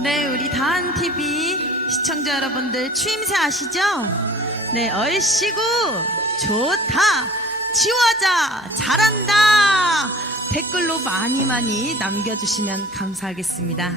네, 우리 다한TV 시청자 여러분들 추임새 아시죠? 네, 얼씨구, 좋다, 지워자, 잘한다. 댓글로 많이 많이 남겨주시면 감사하겠습니다.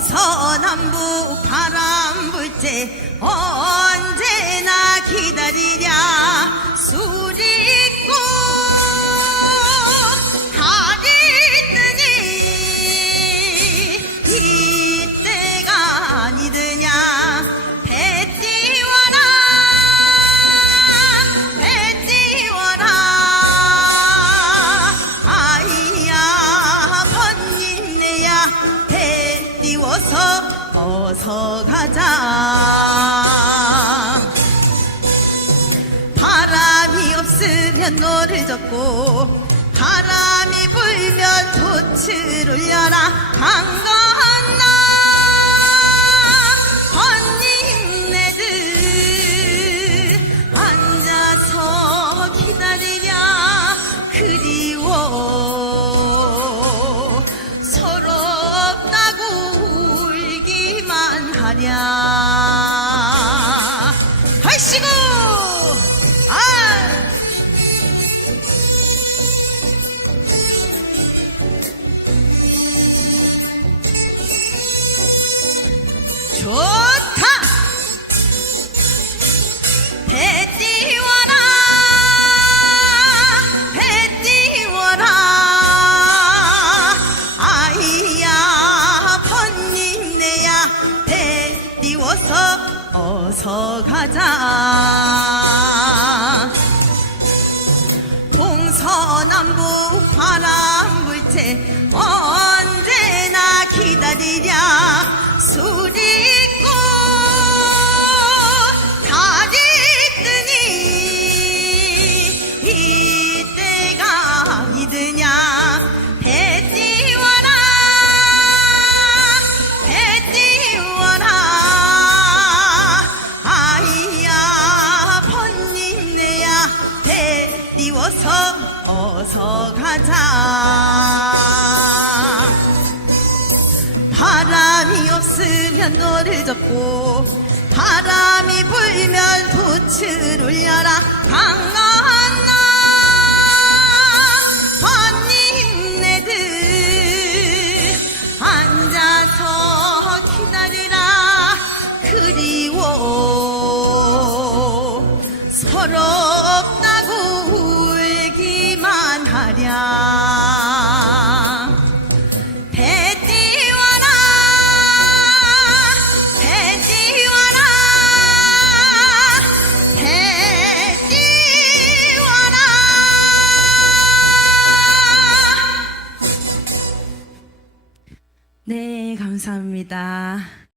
동서남북 바람 불때 언제나 기다리 어서 가자. 바람이 없으면 너를 젓고 바람이 불면 돛을 올려라. 강건나 어서 가자. 동서남북 바람 불때 어서 가자. 바람이 없으면 너를 젓고 바람이 불면 돛을 올려라. 강건나 번님네들. 앉아서 기다리라. 그리워. 서럽다고 네 감사합니다